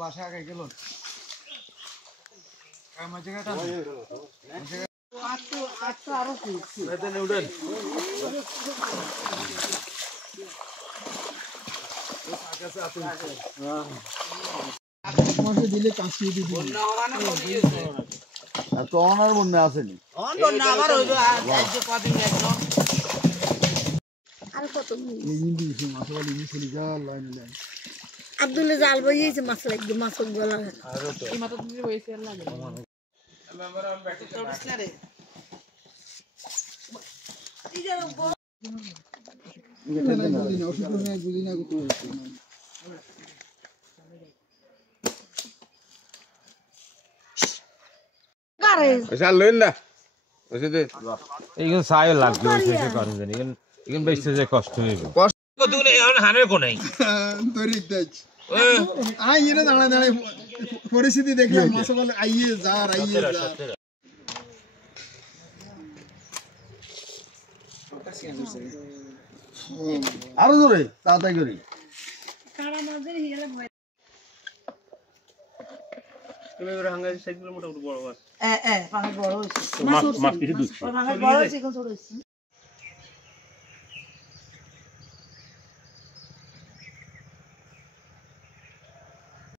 বাসা আগে গেল দিলে কাশিয়ে দিবি তো অনার বন্যা আসেনি আব্দুল্লাহ জাল বইয়েছে মাছ লাগবে মাছ গলা কষ্ট হইব হানের কোন নাই পরিস্থিতি দেখলাম মাসে বলে আইয়ে যা আরো জোরে তাড়াতাড়ি করি মোটামুটি বড় আছে